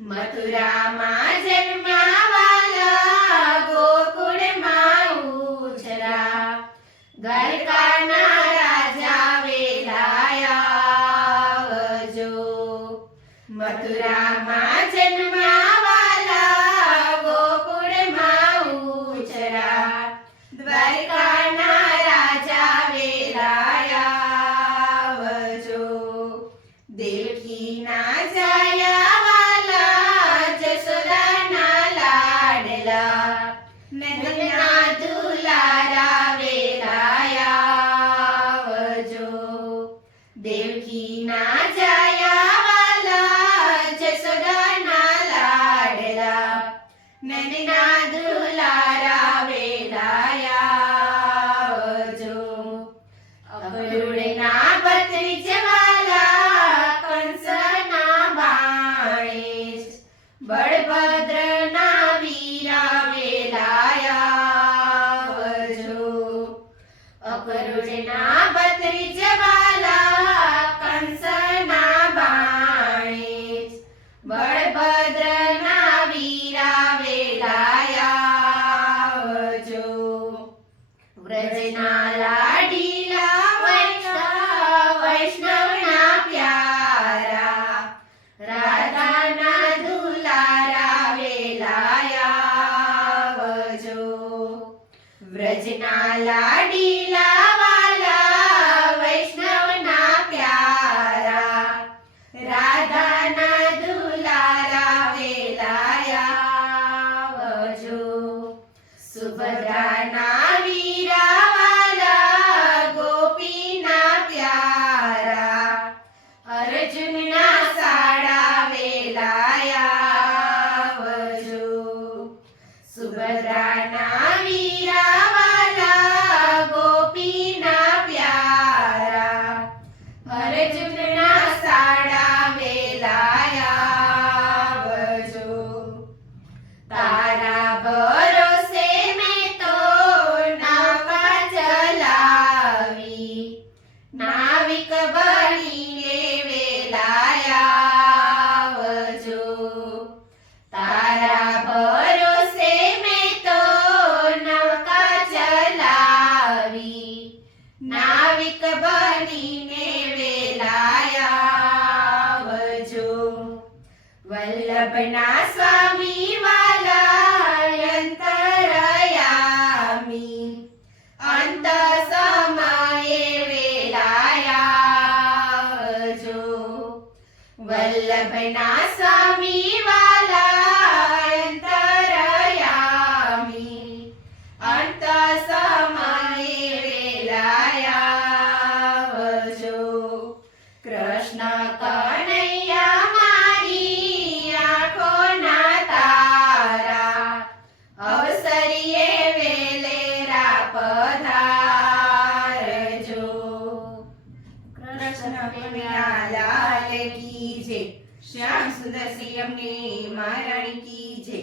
મથુરામાં જન્મ્યા વાલા, ગોકુળમાં ઉછરા, દ્વારકાના રાજા વેલાયા આવજો. મથુરામાં જન્મ્યા વાલા, ગોકુળમાં ઉછરા, દ્વારકાના રાજા વેલાયા આવજો. દેવકીના જાયા વાલા, જશોદાના લાડલા, નંદના દુલારા વેલાયા આવજો. દેવકીના જાયા વાલા, જશોદાના લાડલા, નંદના દુલારા વેલાયા આવજો. અક્રૂરના ભત્રીજ વાલા, કંસના બાણેશ, બળભદ્રના વીરા વેલાયા આવજો. અક્રૂરના ભત્રીજ વાલા, કંસના બાણેશ, બળભદ્રના વીરા વેલાયા આવજો. વ્રજના લાડીલા વૈષ્ણવના પ્યારા, રાધાના દુલારા વેલાયા આવજો. વ્રજના લાડીલા વાલા, વૈષ્ણવના પ્યારા, રાધાના દુલારા વેલાયા આવજો. સુભદ્રાના વીરા વાલા, ગોપીના પ્યારા, અર્જુનના સાડા વેલાયા આવજો. સુભદ્રાના વીરા વાલા, ગોપીના પ્યારા, અર્જુનના સાડા વેલાયા આવજો. તારા ભરોસે મેં તો નૌકા ચલાવી, નાવિક બનીને વેલાયા આવજો. તારા ભરોસે મેં તો નૌકા ચલાવી, નાવિક બનીને વેલાયા આવજો. વલ્લભના સ્વામી વાલા, અંતરયામી, અંત સમયે વેલાયા આવજો. વલ્લભના સ્વામી વાલા, અંતરયામી, અંત સમયે વેલાયા આવજો. કૃષ્ણ કનૈયા મારી આંખોના તારા, અવસરીએ વેલેરા પધારજો. કૃષ્ણ કનૈયા લાલ કી જય. શ્યામ સુંદર શ્રી અમને મહારાણી કી જય.